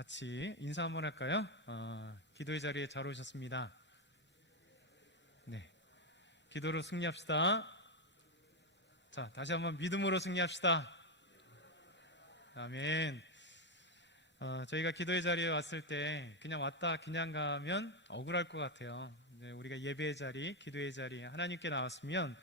같이 인사 한번 할까요? 기도의 자리에 잘 오셨습니다. 네, 기도로 승리합시다. 자, 다시 한번 믿음으로 승리합시다. 아멘. 저희가 기도의 자리에 왔을 때 그냥 왔다 그냥 가면 억울할 것 같아요. 우리가 예배의 자리, 기도의 자리, 하나님께 나왔으면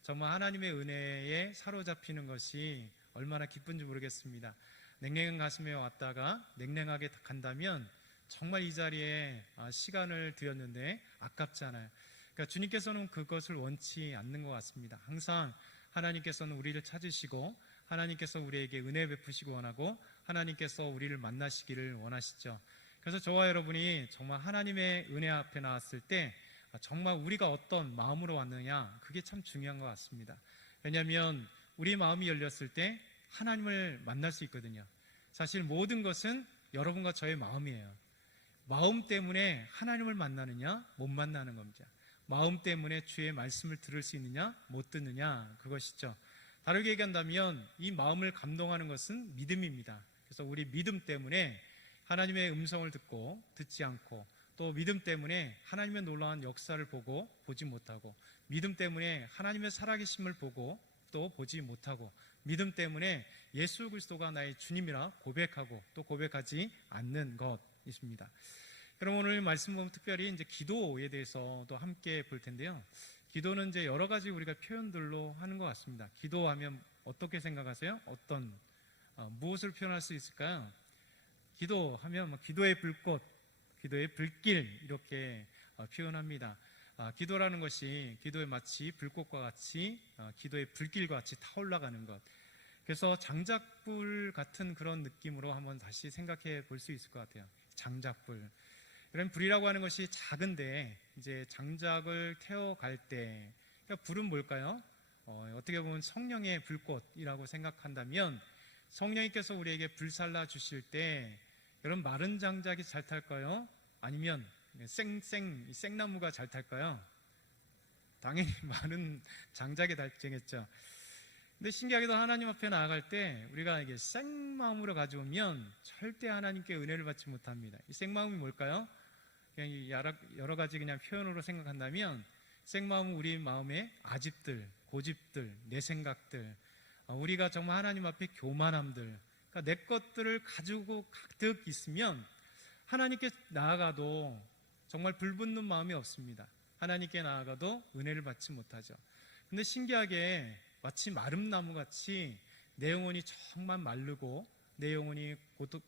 정말 하나님의 은혜에 사로잡히는 것이 얼마나 기쁜지 모르겠습니다. 냉랭한 가슴에 왔다가 냉랭하게 간다면 정말 이 자리에 시간을 들였는데 아깝지 않아요. 그러니까 주님께서는 그것을 원치 않는 것 같습니다. 항상 하나님께서는 우리를 찾으시고 하나님께서 우리에게 은혜 베푸시기 원하고 하나님께서 우리를 만나시기를 원하시죠. 그래서 저와 여러분이 정말 하나님의 은혜 앞에 나왔을 때 정말 우리가 어떤 마음으로 왔느냐, 그게 참 중요한 것 같습니다. 왜냐하면 우리 마음이 열렸을 때 하나님을 만날 수 있거든요. 사실 모든 것은 여러분과 저의 마음이에요. 마음 때문에 하나님을 만나느냐, 못 만나는 겁니다. 마음 때문에 주의 말씀을 들을 수 있느냐, 못 듣느냐, 그것이죠. 다르게 얘기한다면 이 마음을 감동하는 것은 믿음입니다. 그래서 우리 믿음 때문에 하나님의 음성을 듣고 듣지 않고, 또 믿음 때문에 하나님의 놀라운 역사를 보고 보지 못하고, 믿음 때문에 하나님의 살아계심을 보고 또 보지 못하고, 믿음 때문에 예수 그리스도가 나의 주님이라 고백하고 또 고백하지 않는 것입니다. 그럼 오늘 말씀 보면 특별히 이제 기도에 대해서도 함께 볼 텐데요. 기도는 이제 여러 가지 우리가 표현들로 하는 것 같습니다. 기도하면 어떻게 생각하세요? 무엇을 표현할 수 있을까요? 기도하면 기도의 불꽃, 기도의 불길, 이렇게 표현합니다. 기도라는 것이 기도에 마치 불꽃과 같이, 기도의 불길과 같이 타올라가는 것. 그래서 장작불 같은 그런 느낌으로 한번 다시 생각해 볼 수 있을 것 같아요. 장작불. 그럼 불이라고 하는 것이 작은데 이제 장작을 태워갈 때, 그러니까 불은 뭘까요? 어떻게 보면 성령의 불꽃이라고 생각한다면, 성령님께서 우리에게 불살라 주실 때 여러분 마른 장작이 잘 탈까요? 아니면 생나무가 잘 탈까요? 당연히 마른 장작이 달쟁했죠. 근데 신기하게도 하나님 앞에 나아갈 때 우리가 이게 생마음으로 가져오면 절대 하나님께 은혜를 받지 못합니다. 이 생마음이 뭘까요? 그냥 여러 가지 그냥 표현으로 생각한다면, 생마음은 우리 마음의 아집들, 고집들, 내 생각들, 우리가 정말 하나님 앞에 교만함들, 그러니까 내 것들을 가지고 가득 있으면 하나님께 나아가도 정말 불붙는 마음이 없습니다. 하나님께 나아가도 은혜를 받지 못하죠. 근데 신기하게 마치 마른 나무같이 내 영혼이 정말 마르고 내 영혼이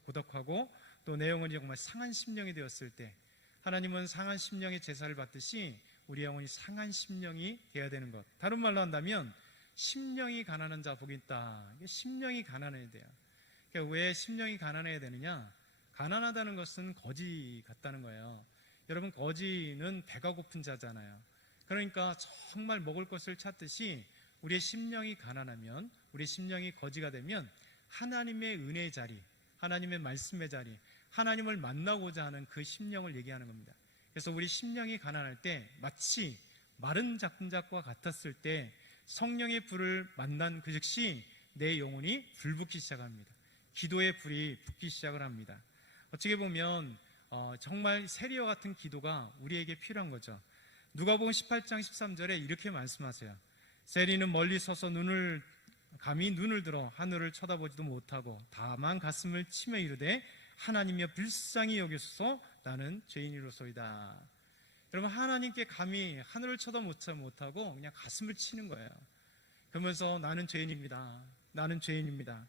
고독하고 또 내 영혼이 정말 상한 심령이 되었을 때, 하나님은 상한 심령의 제사를 받듯이 우리 영혼이 상한 심령이 되어야 되는 것. 다른 말로 한다면 심령이 가난한 자 복이 있다. 심령이 가난해야 돼요. 그러니까 왜 심령이 가난해야 되느냐? 가난하다는 것은 거지 같다는 거예요. 여러분, 거지는 배가 고픈 자잖아요. 그러니까 정말 먹을 것을 찾듯이 우리의 심령이 가난하면, 우리의 심령이 거지가 되면 하나님의 은혜의 자리, 하나님의 말씀의 자리, 하나님을 만나고자 하는 그 심령을 얘기하는 겁니다. 그래서 우리 심령이 가난할 때 마치 마른 장작과 같았을 때 성령의 불을 만난 그 즉시 내 영혼이 불붙기 시작합니다. 기도의 불이 붙기 시작을 합니다. 어떻게 보면 정말 세리와 같은 기도가 우리에게 필요한 거죠. 누가복음 18장 13절에 이렇게 말씀하세요. 세리는 멀리 서서 감히 눈을 들어 하늘을 쳐다보지도 못하고 다만 가슴을 치며 이르되 하나님이여 불쌍히 여기소서 나는 죄인이로소이다. 여러분, 하나님께 감히 하늘을 쳐다보지 못하고 그냥 가슴을 치는 거예요. 그러면서 나는 죄인입니다. 나는 죄인입니다.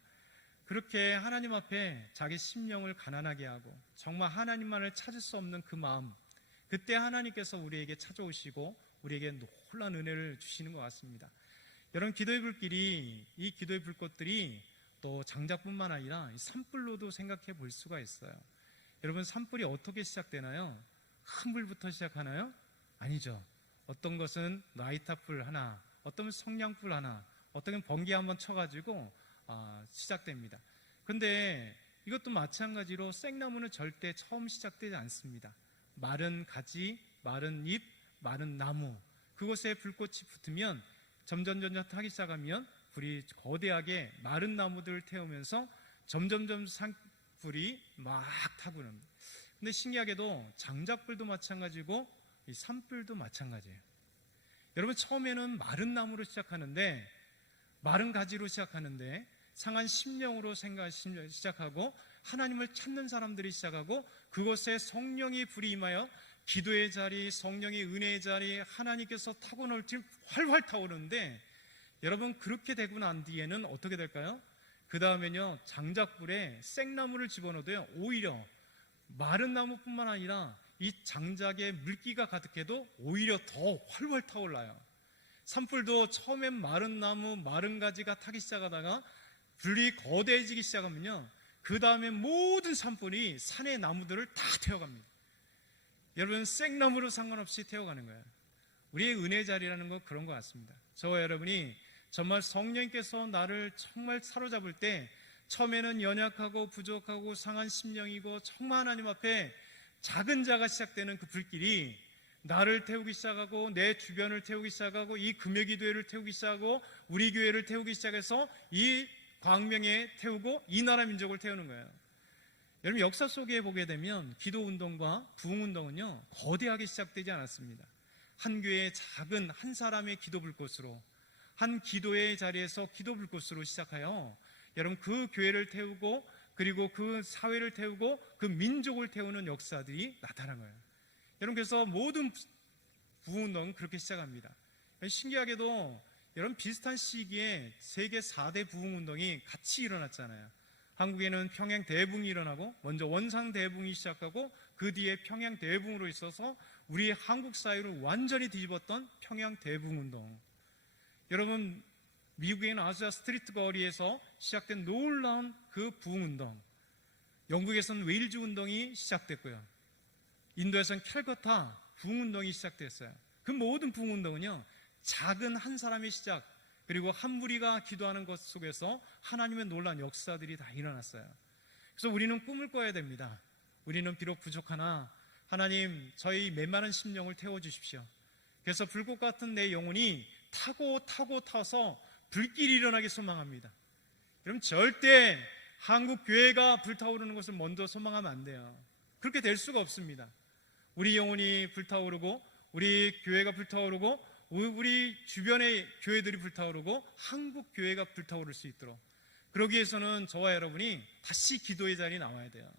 그렇게 하나님 앞에 자기 심령을 가난하게 하고 정말 하나님만을 찾을 수 없는 그 마음, 그때 하나님께서 우리에게 찾아오시고 우리에게 놀라운 은혜를 주시는 것 같습니다. 여러분, 기도의 불길이, 이 기도의 불꽃들이 또 장작뿐만 아니라 산불로도 생각해 볼 수가 있어요. 여러분, 산불이 어떻게 시작되나요? 큰 불부터 시작하나요? 아니죠. 어떤 것은 라이터불 하나, 어떤 것은 성냥불 하나, 어떤 것은 번개 한번 쳐가지고 시작됩니다. 근데 이것도 마찬가지로 생나무는 절대 처음 시작되지 않습니다. 마른 가지, 마른 잎, 마른 나무, 그것에 불꽃이 붙으면 점점 타기 시작하면 불이 거대하게 마른 나무들을 태우면서 점점 불이 막 타고 오는. 근데 신기하게도 장작불도 마찬가지고 이 산불도 마찬가지예요. 여러분, 처음에는 마른 나무로 시작하는데, 마른 가지로 시작하는데, 상한 심령으로 시작하고 하나님을 찾는 사람들이 시작하고, 그곳에 성령의 불이 임하여 기도의 자리, 성령의 은혜의 자리, 하나님께서 타고 놀tir 활활 타오르는데, 여러분, 그렇게 되고 난 뒤에는 어떻게 될까요? 그 다음에는요, 장작불에 생나무를 집어넣어도요, 오히려 마른 나무뿐만 아니라 이 장작에 물기가 가득해도 오히려 더 활활 타올라요. 산불도 처음엔 마른 나무, 마른 가지가 타기 시작하다가 불이 거대해지기 시작하면요, 그 다음에 모든 산불이 산의 나무들을 다 태워갑니다. 여러분, 생나무로 상관없이 태워가는 거예요. 우리의 은혜 자리라는 건 그런 것 같습니다. 저와 여러분이 정말 성령께서 나를 정말 사로잡을 때, 처음에는 연약하고 부족하고 상한 심령이고 정말 하나님 앞에 작은 자가 시작되는 그 불길이 나를 태우기 시작하고 내 주변을 태우기 시작하고 이 금요기도회를 태우기 시작하고 우리 교회를 태우기 시작해서 이 광명에 태우고 이 나라 민족을 태우는 거예요. 여러분, 역사 속에 보게 되면 기도운동과 부흥운동은요, 거대하게 시작되지 않았습니다. 한 교회의 작은 한 사람의 기도 불꽃으로, 한 기도의 자리에서 기도 불꽃으로 시작하여 여러분, 그 교회를 태우고 그리고 그 사회를 태우고 그 민족을 태우는 역사들이 나타난 거예요. 여러분, 그래서 모든 부흥운동은 그렇게 시작합니다. 신기하게도 여러분, 비슷한 시기에 세계 4대 부흥운동이 같이 일어났잖아요. 한국에는 평양 대붕이 일어나고 먼저 원상 대붕이 시작하고 그 뒤에 평양 대붕으로 있어서 우리 한국 사회를 완전히 뒤집었던 평양 대붕운동. 여러분, 미국에는 아시아 스트리트 거리에서 시작된 놀라운 그 부흥운동, 영국에서는 웨일즈 운동이 시작됐고요, 인도에서는 캘커타 부흥운동이 시작됐어요. 그 모든 부흥운동은요, 작은 한 사람의 시작, 그리고 한 무리가 기도하는 것 속에서 하나님의 놀라운 역사들이 다 일어났어요. 그래서 우리는 꿈을 꿔야 됩니다. 우리는 비록 부족하나 하나님, 저희 메마른 심령을 태워주십시오. 그래서 불꽃 같은 내 영혼이 타고 타서 불길이 일어나게 소망합니다. 여러분, 절대 한국 교회가 불타오르는 것을 먼저 소망하면 안 돼요. 그렇게 될 수가 없습니다. 우리 영혼이 불타오르고 우리 교회가 불타오르고 우리 주변의 교회들이 불타오르고 한국 교회가 불타오를 수 있도록, 그러기 위해서는 저와 여러분이 다시 기도의 자리에 나와야 돼요.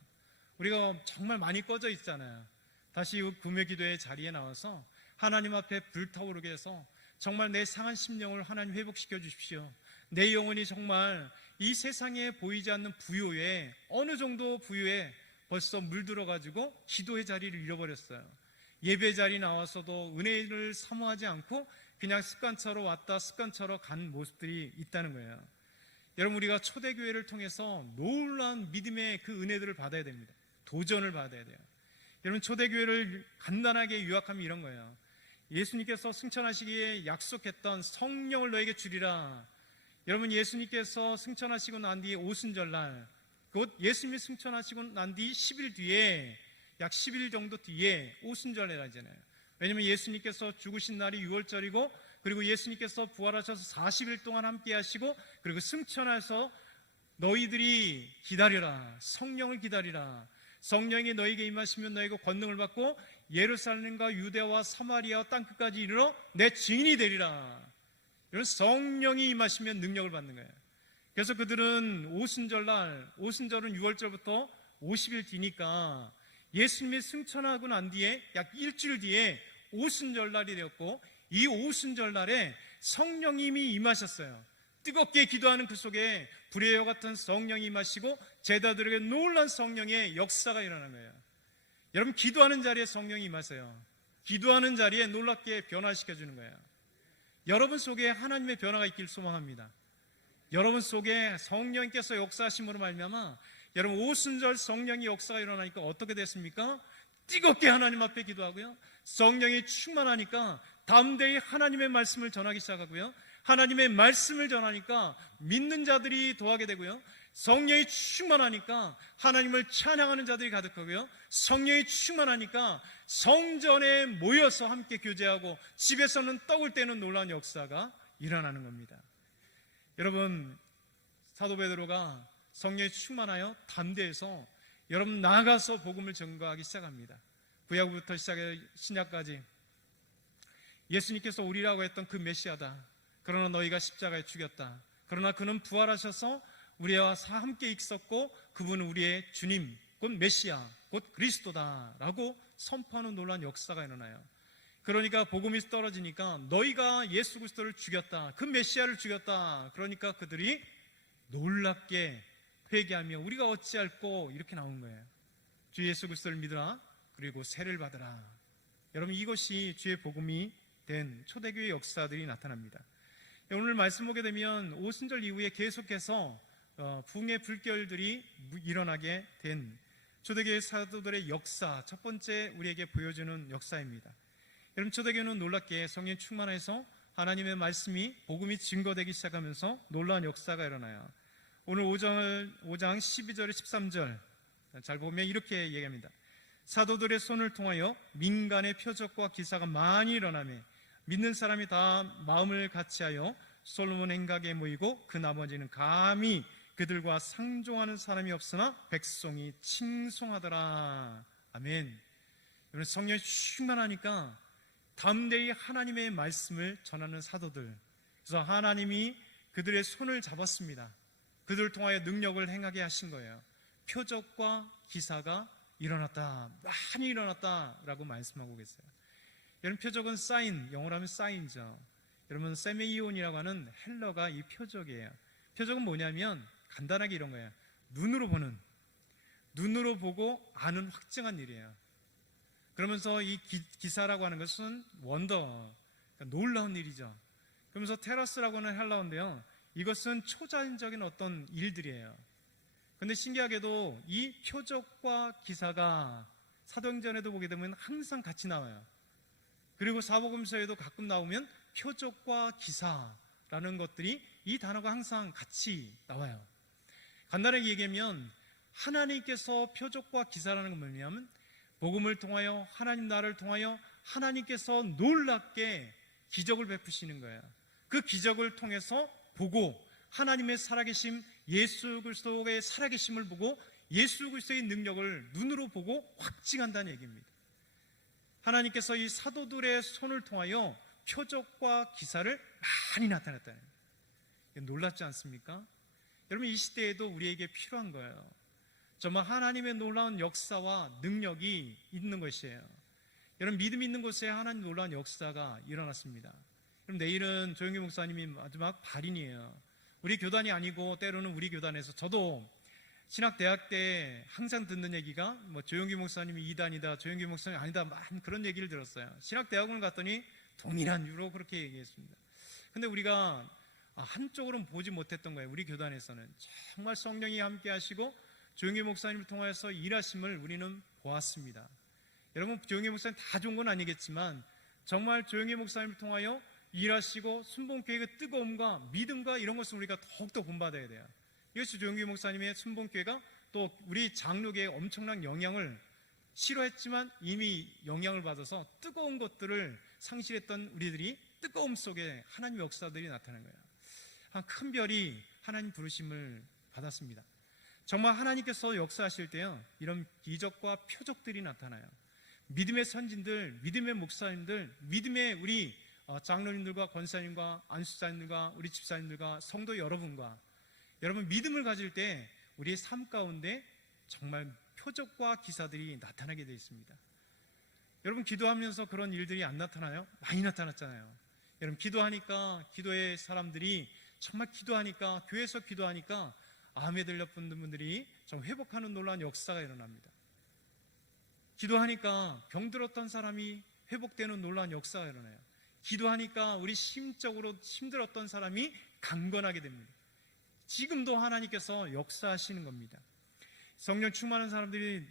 우리가 정말 많이 꺼져 있잖아요. 다시 금요 기도의 자리에 나와서 하나님 앞에 불타오르게 해서 정말 내 상한 심령을 하나님 회복시켜 주십시오. 내 영혼이 정말 이 세상에 보이지 않는 부요에, 어느 정도 부요에 벌써 물들어가지고 기도의 자리를 잃어버렸어요. 예배 자리 나와서도 은혜를 사모하지 않고 그냥 습관처럼 왔다 습관처럼 간 모습들이 있다는 거예요. 여러분, 우리가 초대교회를 통해서 놀라운 믿음의 그 은혜들을 받아야 됩니다. 도전을 받아야 돼요. 여러분, 초대교회를 간단하게 요약하면 이런 거예요. 예수님께서 승천하시기에 약속했던 성령을 너에게 주리라. 여러분, 예수님께서 승천하시고 난 뒤에 오순절날, 곧 예수님이 승천하시고 난 뒤 10일 뒤에, 약 10일 정도 뒤에 오순절이라잖아요. 왜냐하면 예수님께서 죽으신 날이 6월절이고 그리고 예수님께서 부활하셔서 40일 동안 함께 하시고 그리고 승천해서 너희들이 기다리라, 성령을 기다리라. 성령이 너에게 임하시면 너희가 권능을 받고 예루살렘과 유대와 사마리아 땅끝까지 이르러 내 증인이 되리라. 이런 성령이 임하시면 능력을 받는 거예요. 그래서 그들은 오순절날, 오순절은 6월절부터 50일 뒤니까 예수님이 승천하고 난 뒤에 약 일주일 뒤에 오순절날이 되었고, 이 오순절날에 성령님이 임하셨어요. 뜨겁게 기도하는 그 속에 불의 여 같은 성령이 임하시고 제자들에게 놀란 성령의 역사가 일어난 거예요. 여러분, 기도하는 자리에 성령이 임하세요. 기도하는 자리에 놀랍게 변화시켜주는 거예요. 여러분 속에 하나님의 변화가 있길 소망합니다. 여러분 속에 성령께서 역사하심으로 말미암아 여러분 오순절 성령의 역사가 일어나니까 어떻게 됐습니까? 뜨겁게 하나님 앞에 기도하고요, 성령이 충만하니까 담대히 하나님의 말씀을 전하기 시작하고요, 하나님의 말씀을 전하니까 믿는 자들이 더하게 되고요, 성령이 충만하니까 하나님을 찬양하는 자들이 가득하고요, 성령이 충만하니까 성전에 모여서 함께 교제하고 집에서는 떡을 떼는 놀라운 역사가 일어나는 겁니다. 여러분, 사도 베드로가 성령에 충만하여 담대해서 여러분 나아가서 복음을 전가하기 시작합니다. 구약부터 시작해 신약까지 예수님께서 우리라고 했던 그 메시아다. 그러나 너희가 십자가에 죽였다. 그러나 그는 부활하셔서 우리와 함께 있었고 그분은 우리의 주님, 곧 메시아, 곧 그리스도다라고 선포하는 놀라운 역사가 일어나요. 그러니까 복음이 떨어지니까 너희가 예수 그리스도를 죽였다. 그 메시아를 죽였다. 그러니까 그들이 놀랍게 회개하며 우리가 어찌할꼬 이렇게 나온 거예요. 주 예수 그리스도를 믿으라. 그리고 세를 받으라. 여러분 이것이 주의 복음이 된 초대교회 역사들이 나타납니다. 오늘 말씀 보게 되면 오순절 이후에 계속해서 붕의 불결들이 일어나게 된 초대교회 사도들의 역사, 첫 번째 우리에게 보여주는 역사입니다. 여러분 초대교회는 놀랍게 성령 충만해서 하나님의 말씀이 복음이 증거되기 시작하면서 놀라운 역사가 일어나요. 오늘 5장 12절 13절 잘 보면 이렇게 얘기합니다. 사도들의 손을 통하여 민간의 표적과 기사가 많이 일어나며 믿는 사람이 다 마음을 같이하여 솔로몬 행각에 모이고 그 나머지는 감히 그들과 상종하는 사람이 없으나 백성이 칭송하더라. 아멘. 여러분 성령이 충만하니까 담대히 하나님의 말씀을 전하는 사도들, 그래서 하나님이 그들의 손을 잡았습니다. 그들을 통하여 능력을 행하게 하신 거예요. 표적과 기사가 일어났다, 많이 일어났다라고 말씀하고 계세요. 여러분 표적은 사인, 영어로 하면 사인이죠. 여러분 세메이온이라고 하는 헬러가 이 표적이에요. 표적은 뭐냐면 간단하게 이런 거예요. 눈으로 보고 아는 확증한 일이에요. 그러면서 이 기사라고 하는 것은 원더, 그러니까 놀라운 일이죠. 그러면서 테라스라고 하는 헬라어인데요, 이것은 초자연적인 어떤 일들이에요. 그런데 신기하게도 이 표적과 기사가 사도행전에도 보게 되면 항상 같이 나와요. 그리고 사복음서에도 가끔 나오면 표적과 기사라는 것들이 이 단어가 항상 같이 나와요. 간단하게 얘기하면 하나님께서 표적과 기사라는 건 뭐냐면 복음을 통하여 하나님 나라를 통하여 하나님께서 놀랍게 기적을 베푸시는 거예요. 그 기적을 통해서 보고 하나님의 살아계심, 예수 그리스도의 살아계심을 보고 예수 그리스도의 능력을 눈으로 보고 확증한다는 얘기입니다. 하나님께서 이 사도들의 손을 통하여 표적과 기사를 많이 나타냈다는 거예요. 놀랍지 않습니까? 여러분 이 시대에도 우리에게 필요한 거예요. 정말 하나님의 놀라운 역사와 능력이 있는 것이에요. 여러분 믿음 있는 곳에 하나님 놀라운 역사가 일어났습니다. 그럼 내일은 조영기 목사님이 마지막 발인이에요. 우리 교단이 아니고 때로는 우리 교단에서 저도 신학대학 때 항상 듣는 얘기가 조영기 목사님이 이단이다, 조영기 목사님이 아니다, 많은 그런 얘기를 들었어요. 신학대학원을 갔더니 동일한 이유로 그렇게 얘기했습니다. 근데 우리가 한쪽으로는 보지 못했던 거예요. 우리 교단에서는 정말 성령이 함께 하시고 조영기 목사님을 통해서 일하심을 우리는 보았습니다. 여러분 조영기 목사님 다 좋은 건 아니겠지만 정말 조영기 목사님을 통하여 일하시고 순복음교회의 뜨거움과 믿음과 이런 것을 우리가 더욱더 본받아야 돼요. 이것이 조영기 목사님의 순복음교회가 또 우리 장로계에 엄청난 영향을 싫어했지만 이미 영향을 받아서 뜨거운 것들을 상실했던 우리들이 뜨거움 속에 하나님의 역사들이 나타나는 거예요. 한 큰 별이 하나님 부르심을 받았습니다. 정말 하나님께서 역사하실 때요, 이런 기적과 표적들이 나타나요. 믿음의 선진들, 믿음의 목사님들, 믿음의 우리 장로님들과 권사님과 안수사님들과 우리 집사님들과 성도 여러분과 여러분 믿음을 가질 때 우리의 삶 가운데 정말 표적과 기사들이 나타나게 되어 있습니다. 여러분 기도하면서 그런 일들이 안 나타나요? 많이 나타났잖아요. 여러분 기도하니까 기도의 사람들이 정말 기도하니까 교회에서 기도하니까 암에 들렸던 분들이 좀 회복하는 놀라운 역사가 일어납니다. 기도하니까 병들었던 사람이 회복되는 놀라운 역사가 일어나요. 기도하니까 우리 심적으로 힘들었던 사람이 강건하게 됩니다. 지금도 하나님께서 역사하시는 겁니다. 성령 충만한 사람들이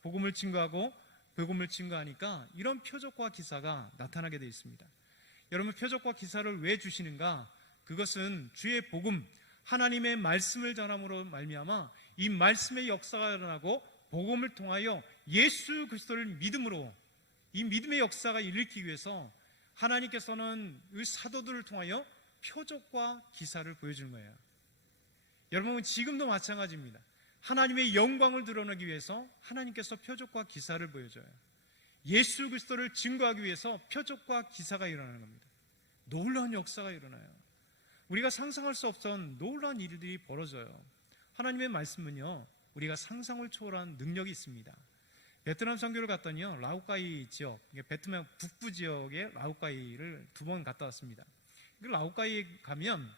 복음을 증거하고 복음을 증거하니까 이런 표적과 기사가 나타나게 되어 있습니다. 여러분 표적과 기사를 왜 주시는가? 그것은 주의 복음, 하나님의 말씀을 전함으로 말미암아 이 말씀의 역사가 일어나고 복음을 통하여 예수 그리스도를 믿음으로 이 믿음의 역사가 일으키기 위해서 하나님께서는 이 사도들을 통하여 표적과 기사를 보여주는 거예요. 여러분 지금도 마찬가지입니다. 하나님의 영광을 드러내기 위해서 하나님께서 표적과 기사를 보여줘요. 예수 그리스도를 증거하기 위해서 표적과 기사가 일어나는 겁니다. 놀라운 역사가 일어나요. 우리가 상상할 수 없던 놀라운 일들이 벌어져요. 하나님의 말씀은요, 우리가 상상을 초월한 능력이 있습니다. 베트남 선교를 갔더니요, 라오카이 지역, 베트남 북부 지역의 라오카이를 2번 갔다 왔습니다. 그 라오카이에 가면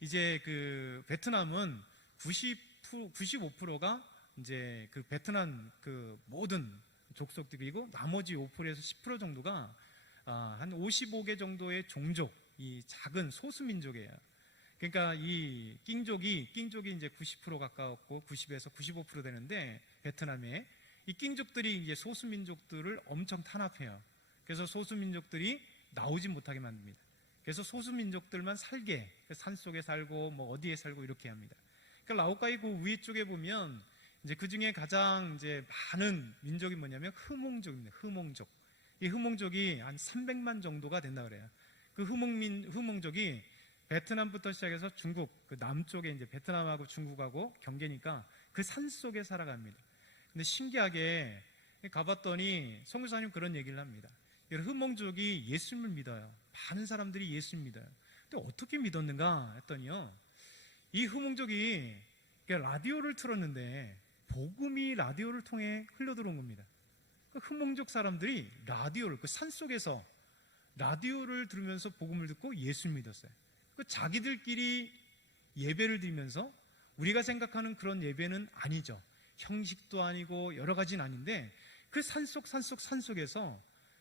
이제 그 베트남은 95%가 이제 그 베트남 그 모든 족속들이고 나머지 5%에서 10% 정도가 한 55개 정도의 종족, 이 작은 소수민족이에요. 그러니까 이 낑족이 이제 90% 가까웠고 90에서 95% 되는데 베트남에 이 낑족들이 이제 소수민족들을 엄청 탄압해요. 그래서 소수민족들이 나오지 못하게 만듭니다. 그래서 소수민족들만 살게 산 속에 살고 뭐 어디에 살고 이렇게 합니다. 그러니까 라오카이 그 위쪽에 보면 이제 그 중에 가장 이제 많은 민족이 뭐냐면 흐몽족입니다. 흐몽족. 이 흐몽족이 한 300만 정도가 된다 그래요. 그 흐몽족이 베트남부터 시작해서 중국 그 남쪽에 이제 베트남하고 중국하고 경계니까 그 산 속에 살아갑니다. 근데 신기하게 가봤더니 선교사님 그런 얘기를 합니다. 흐몽족이 예수님을 믿어요. 많은 사람들이 예수를 믿어요. 근데 어떻게 믿었는가 했더니요, 이 흐몽족이 라디오를 틀었는데 복음이 라디오를 통해 흘러들어온 겁니다. 그 흐몽족 사람들이 라디오를 그 산속에서 라디오를 들으면서 복음을 듣고 예수를 믿었어요. 그 자기들끼리 예배를 드리면서 우리가 생각하는 그런 예배는 아니죠. 형식도 아니고 여러 가지는 아닌데 그 산속에서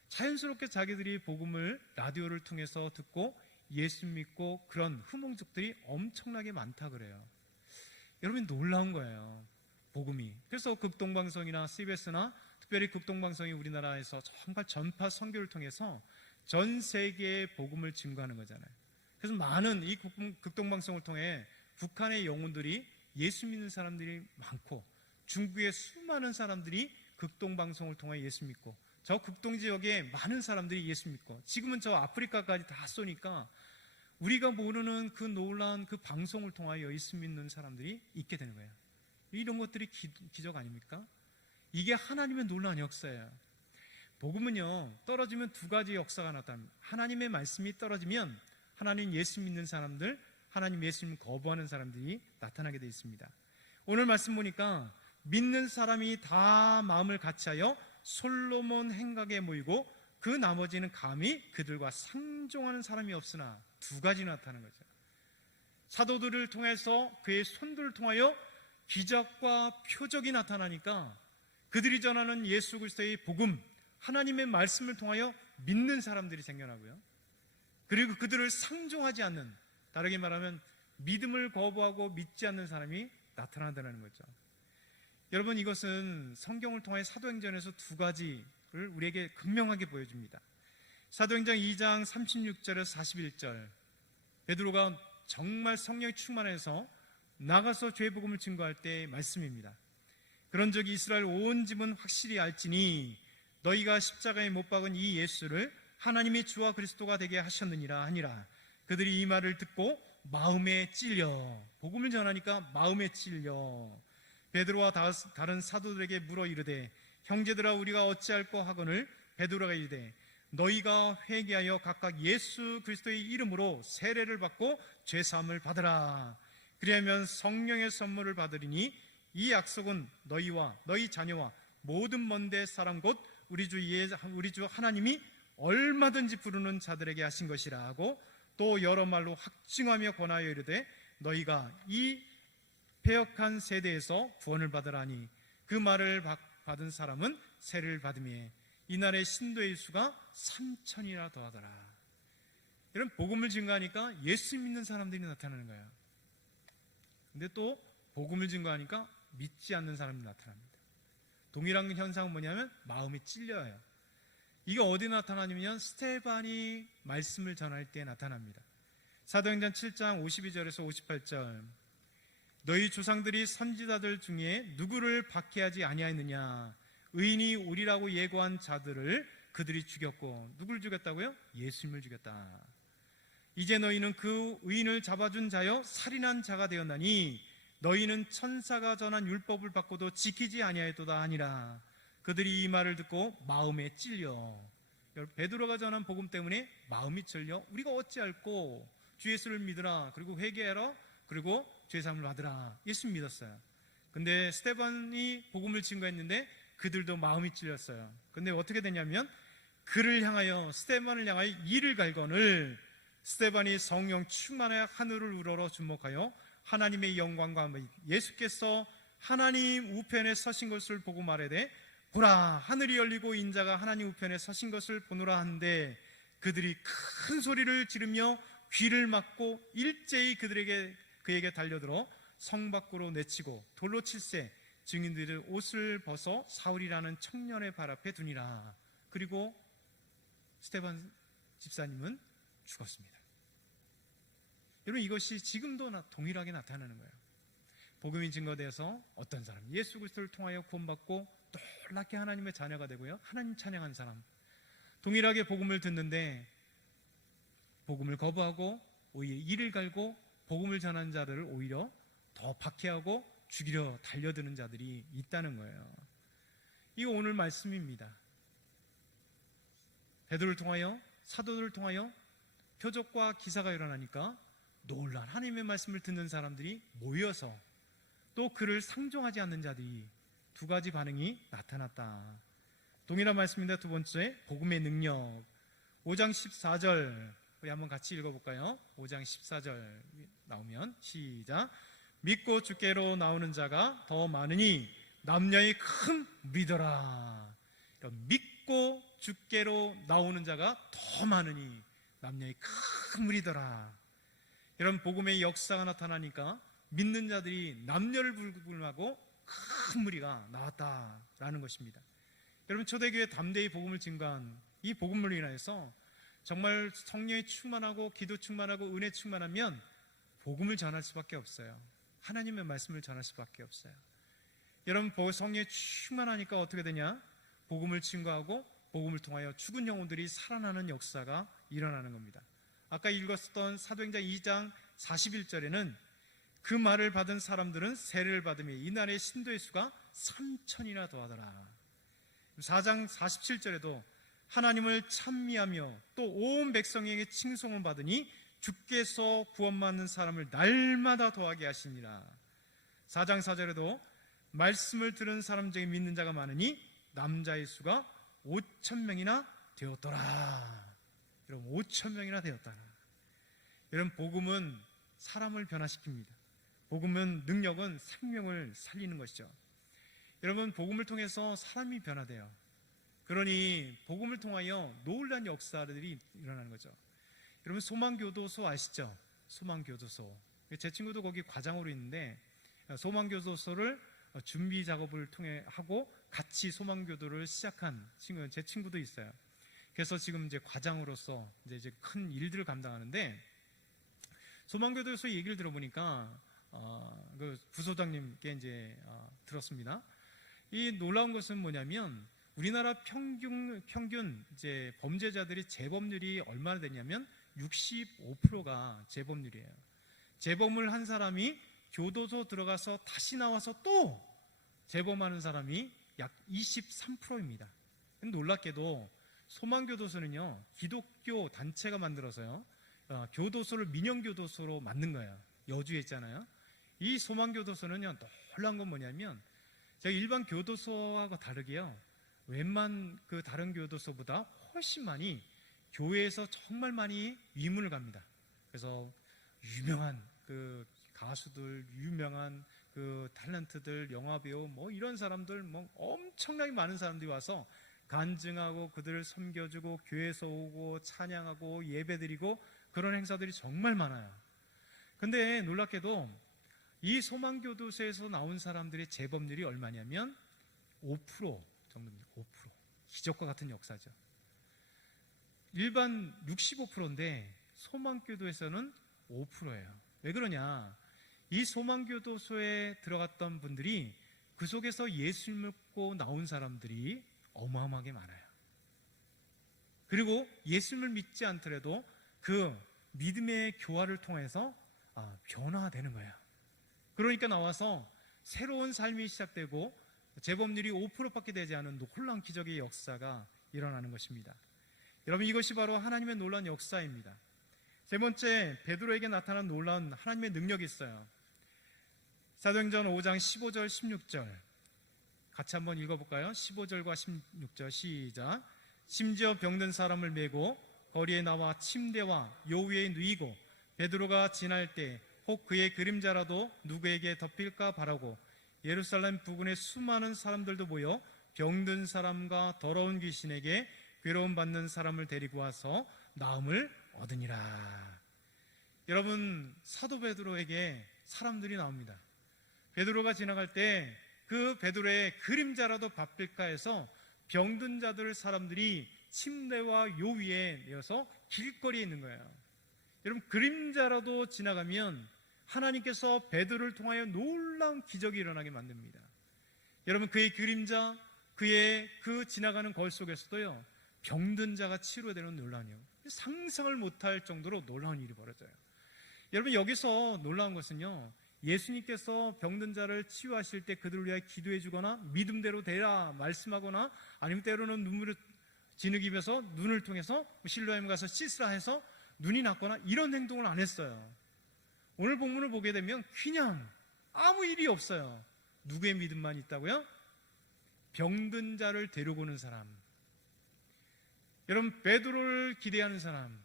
자연스럽게 자기들이 복음을 라디오를 통해서 듣고 예수 믿고 그런 흐몽족들이 엄청나게 많다 그래요. 여러분 놀라운 거예요. 복음이. 그래서 극동방송이나 CBS나 특별히 극동방송이 우리나라에서 정말 전파 선교를 통해서 전 세계에 복음을 증거하는 거잖아요. 그래서 많은 이 극동방송을 통해 북한의 영혼들이 예수 믿는 사람들이 많고 중국의 수많은 사람들이 극동방송을 통해 예수 믿고 저 극동지역에 많은 사람들이 예수 믿고 지금은 저 아프리카까지 다 쏘니까 우리가 모르는 그 놀라운 그 방송을 통하여 예수 믿는 사람들이 있게 되는 거예요. 이런 것들이 기적 아닙니까? 이게 하나님의 놀라운 역사예요. 복음은요, 떨어지면 2가지 역사가 나타납니다. 하나님의 말씀이 떨어지면 하나님 예수 믿는 사람들, 하나님 예수님을 거부하는 사람들이 나타나게 되어 있습니다. 오늘 말씀 보니까 믿는 사람이 다 마음을 같이하여 솔로몬 행각에 모이고 그 나머지는 감히 그들과 상종하는 사람이 없으나 2가지 나타나는 거죠. 사도들을 통해서 그의 손들을 통하여 기적과 표적이 나타나니까 그들이 전하는 예수 그리스도의 복음, 하나님의 말씀을 통하여 믿는 사람들이 생겨나고요. 그리고 그들을 상종하지 않는, 다르게 말하면 믿음을 거부하고 믿지 않는 사람이 나타난다는 거죠. 여러분 이것은 성경을 통해 사도행전에서 2가지를 우리에게 극명하게 보여줍니다. 사도행전 2장 36절에서 41절 베드로가 정말 성령이 충만해서 나가서 죄의 복음을 증거할 때의 말씀입니다. 그런 적이 이스라엘 온 집은 확실히 알지니 너희가 십자가에 못 박은 이 예수를 하나님이 주와 그리스도가 되게 하셨느니라 하니라. 그들이 이 말을 듣고 마음에 찔려, 복음을 전하니까 마음에 찔려 베드로와 다른 사도들에게 물어 이르되 형제들아 우리가 어찌할꼬 하거늘 베드로가 이르되 너희가 회개하여 각각 예수 그리스도의 이름으로 세례를 받고 죄사함을 받으라. 그리하면 성령의 선물을 받으리니 이 약속은 너희와 너희 자녀와 모든 먼데 사람 곧 우리 주 하나님이 얼마든지 부르는 자들에게 하신 것이라 하고 또 여러 말로 확증하며 권하여 이르되 너희가 이 패역한 세대에서 구원을 받으라니 그 말을 받은 사람은 세례를 받으며 이날의 신도의 수가 3,000이나 더하더라. 이런 복음을 증거하니까 예수 믿는 사람들이 나타나는 거예요. 근데 또 복음을 증거하니까 믿지 않는 사람이 나타납니다. 동일한 현상은 뭐냐면 마음이 찔려요. 이게 어디 나타나냐면 스테반이 말씀을 전할 때 나타납니다. 사도행전 7장 52절에서 58절 너희 조상들이 선지자들 중에 누구를 박해하지 아니하였느냐 의인이 오리라고 예고한 자들을 그들이 죽였고 누굴 죽였다고요? 예수님을 죽였다. 이제 너희는 그 의인을 잡아준 자여 살인한 자가 되었나니 너희는 천사가 전한 율법을 받고도 지키지 아니하였도다 하니라. 그들이 이 말을 듣고 마음에 찔려. 베드로가 전한 복음 때문에 마음이 찔려 우리가 어찌할꼬 주 예수를 믿으라, 그리고 회개하라, 그리고 죄사함을 받으라. 예수 믿었어요. 근데 스데반이 복음을 증거했는데 그들도 마음이 찔렸어요. 근데 어떻게 되냐면 그를 향하여, 스데반을 향하여 이를 갈거늘 스데반이 성령 충만하여 하늘을 우러러 주목하여 하나님의 영광과 예수께서 하나님 우편에 서신 것을 보고 말하되 보라, 하늘이 열리고 인자가 하나님 우편에 서신 것을 보노라 하는데 그들이 큰 소리를 지르며 귀를 막고 일제히 그에게 달려들어 성 밖으로 내치고 돌로 칠세 증인들의 옷을 벗어 사울이라는 청년의 발 앞에 두니라. 그리고 스데반 집사님은 죽었습니다. 여러분, 이것이 지금도 동일하게 나타나는 거예요. 복음이 증거돼서 어떤 사람, 예수 그리스도를 통하여 구원받고 놀랍게 하나님의 자녀가 되고요, 하나님 찬양한 사람, 동일하게 복음을 듣는데 복음을 거부하고 오히려 이를 갈고 복음을 전하는 자들을 오히려 더 박해하고 죽이려 달려드는 자들이 있다는 거예요. 이거 오늘 말씀입니다. 베드로를 통하여, 사도들을 통하여 표적과 기사가 일어나니까 놀란 하나님의 말씀을 듣는 사람들이 모여서 또 그를 상종하지 않는 자들이 두 가지 반응이 나타났다. 동일한 말씀인데 두 번째, 복음의 능력. 5장 14절 우리 한번 같이 읽어볼까요? 5장 14절 나오면 시작. 믿고 주께로 나오는 자가 더 많으니 남녀의 큰 무리더라. 믿고 주께로 나오는 자가 더 많으니 남녀의 큰 무리더라. 이런 복음의 역사가 나타나니까 믿는 자들이 남녀를 불문하고 큰 무리가 나왔다라는 것입니다. 여러분, 초대교회 담대히 복음을 증거한 이 복음으로 인하여서 정말 성령이 충만하고 기도 충만하고 은혜 충만하면 복음을 전할 수밖에 없어요. 하나님의 말씀을 전할 수밖에 없어요. 여러분, 성령이 충만하니까 어떻게 되냐? 복음을 증거하고 복음을 통하여 죽은 영혼들이 살아나는 역사가 일어나는 겁니다. 아까 읽었던 사도행전 2장 41절에는 그 말을 받은 사람들은 세례를 받으며 이날의 신도의 수가 3,000이나 더하더라. 4장 47절에도 하나님을 찬미하며 또 온 백성에게 칭송을 받으니 주께서 구원받는 사람을 날마다 더하게 하시니라. 4장 4절에도 말씀을 들은 사람 중에 믿는 자가 많으니 남자의 수가 5,000명이나 되었더라. 여러분, 5,000명이나 되었더라. 여러분, 복음은 사람을 변화시킵니다. 복음은, 능력은 생명을 살리는 것이죠. 여러분, 복음을 통해서 사람이 변화돼요. 그러니 복음을 통하여 놀라운 역사들이 일어나는 거죠. 여러분, 소망교도소 아시죠? 소망교도소. 제 친구도 거기 과장으로 있는데 소망교도소를 준비 작업을 통해 하고 같이 소망교도를 시작한 제 친구도 있어요. 그래서 지금 이제 과장으로서 이제 큰 일들을 감당하는데, 소망교도소 얘기를 들어보니까 그 부소장님께 이제 들었습니다. 이 놀라운 것은 뭐냐면 우리나라 평균 이제 범죄자들이 재범률이 얼마나 되냐면 65%가 재범률이에요. 재범을 한 사람이 교도소 들어가서 다시 나와서 또 재범하는 사람이 약 23%입니다. 놀랍게도 소망교도소는요, 기독교 단체가 만들어서요, 교도소를 민영교도소로 만든 거예요. 여주에 있잖아요. 이 소망교도소는요, 놀라운 건 뭐냐면 제가 일반 교도소하고 다르게요, 웬만 그 다른 교도소보다 훨씬 많이 교회에서 정말 많이 위문을 갑니다. 그래서 유명한 그 가수들, 유명한 그 탤런트들, 영화배우 뭐 이런 사람들, 뭐 엄청나게 많은 사람들이 와서 간증하고 그들을 섬겨주고 교회에서 오고 찬양하고 예배드리고 그런 행사들이 정말 많아요. 근데 놀랍게도 이 소망교도소에서 나온 사람들의 재범률이 얼마냐면 5% 정도입니다. 5%. 기적과 같은 역사죠. 일반 65%인데 소망교도에서는 5%예요. 왜 그러냐? 이 소망교도소에 들어갔던 분들이 그 속에서 예수를 믿고 나온 사람들이 어마어마하게 많아요. 그리고 예수를 믿지 않더라도 그 믿음의 교화를 통해서 변화되는 거예요. 그러니까 나와서 새로운 삶이 시작되고 재범률이 5%밖에 되지 않은 놀라운 기적의 역사가 일어나는 것입니다. 여러분, 이것이 바로 하나님의 놀라운 역사입니다. 세 번째, 베드로에게 나타난 놀라운 하나님의 능력이 있어요. 사도행전 5장 15절 16절 같이 한번 읽어볼까요? 15절과 16절 시작. 심지어 병든 사람을 메고 거리에 나와 침대와 요 위에 누이고 베드로가 지날 때 혹 그의 그림자라도 누구에게 덮일까 바라고 예루살렘 부근에 수많은 사람들도 모여 병든 사람과 더러운 귀신에게 괴로움 받는 사람을 데리고 와서 나음을 얻으니라. 여러분, 사도 베드로에게 사람들이 나옵니다. 베드로가 지나갈 때 그 베드로의 그림자라도 밟힐까 해서 병든 자들 사람들이 침대와 요 위에 내어서 길거리에 있는 거예요. 여러분, 그림자라도 지나가면 하나님께서 베드로를 통하여 놀라운 기적이 일어나게 만듭니다. 여러분, 그의 그림자, 그의 그 지나가는 거리 속에서도요, 병든 자가 치료되는 놀라운요, 상상을 못할 정도로 놀라운 일이 벌어져요. 여러분, 여기서 놀라운 것은요, 예수님께서 병든 자를 치유하실 때 그들을 위하여 기도해 주거나 믿음대로 되라 말씀하거나 아니면 때로는 눈물을 진흙 입에서 눈을 통해서 실로암에 가서 씻으라 해서 눈이 났거나 이런 행동을 안 했어요. 오늘 본문을 보게 되면 그냥 아무 일이 없어요. 누구의 믿음만 있다고요? 병든 자를 데려오는 사람. 여러분, 베드로를 기대하는 사람.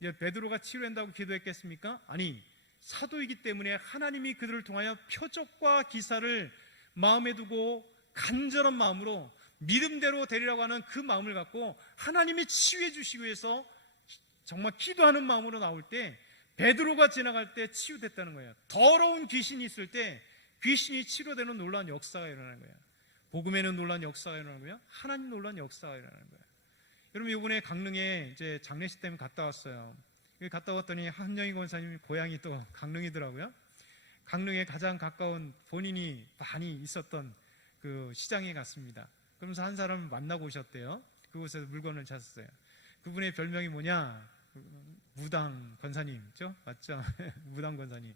베드로가 치료한다고 기도했겠습니까? 아니, 사도이기 때문에 하나님이 그들을 통하여 표적과 기사를 마음에 두고 간절한 마음으로 믿음대로 되리라고 하는 그 마음을 갖고 하나님이 치유해 주시기 위해서 정말 기도하는 마음으로 나올 때 베드로가 지나갈 때 치유됐다는 거예요. 더러운 귀신이 있을 때 귀신이 치료되는 놀라운 역사가 일어나는 거예요. 복음에는 놀라운 역사가 일어나는 거예요. 하나님 놀라운 역사가 일어나는 거예요. 여러분, 이번에 강릉에 이제 장례식 때문에 갔다 왔어요. 갔다 왔더니 한영희 권사님이 고향이 또 강릉이더라고요. 강릉에 가장 가까운 본인이 많이 있었던 그 시장에 갔습니다. 그러면서 한 사람을 만나고 오셨대요. 그곳에서 물건을 찾았어요. 그분의 별명이 뭐냐? 무당 권사님이죠? 맞죠? 무당 권사님.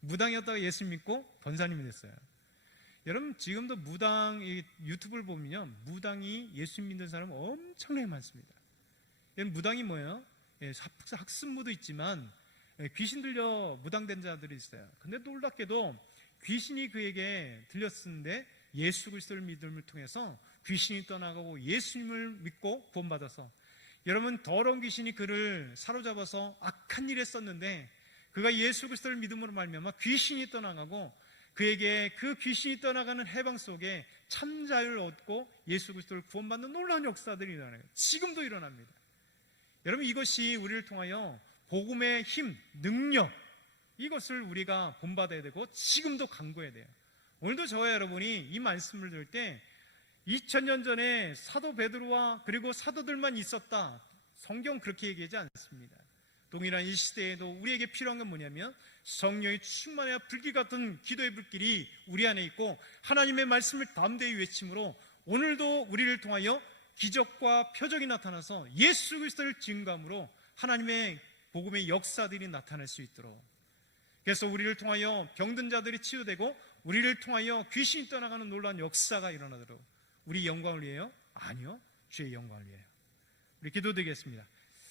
무당이었다가 예수 믿고 권사님이 됐어요. 여러분, 지금도 무당 유튜브를 보면요, 무당이 예수 믿는 사람 엄청나게 많습니다. 무당이 뭐예요? 학습무도 있지만 귀신 들려 무당된 자들이 있어요. 근데 놀랍게도 귀신이 그에게 들렸는데 예수 그리스도를 믿음을 통해서 귀신이 떠나가고 예수님을 믿고 구원받아서, 여러분, 더러운 귀신이 그를 사로잡아서 악한 일에 썼는데 그가 예수 그리스도를 믿음으로 말미암아 귀신이 떠나가고 그에게 그 귀신이 떠나가는 해방 속에 참 자유를 얻고 예수 그리스도를 구원받는 놀라운 역사들이 일어나요. 지금도 일어납니다. 여러분, 이것이 우리를 통하여 복음의 힘, 능력, 이것을 우리가 본받아야 되고 지금도 강구해야 돼요. 오늘도 저와 여러분이 이 말씀을 들을 때 2000년 전에 사도 베드로와 그리고 사도들만 있었다, 성경 그렇게 얘기하지 않습니다. 동일한 이 시대에도 우리에게 필요한 건 뭐냐면 성령이 충만해야 불길 같은 기도의 불길이 우리 안에 있고 하나님의 말씀을 담대히 외침으로 오늘도 우리를 통하여 기적과 표적이 나타나서 예수 그리스도를 증거함으로 하나님의 복음의 역사들이 나타날 수 있도록, 그래서 우리를 통하여 병든 자들이 치유되고 우리를 통하여 귀신이 떠나가는 놀라운 역사가 일어나도록, 우리 영광을 위해요? 아니요, 주의 영광을 위해요. 우리 기도드리겠습니다.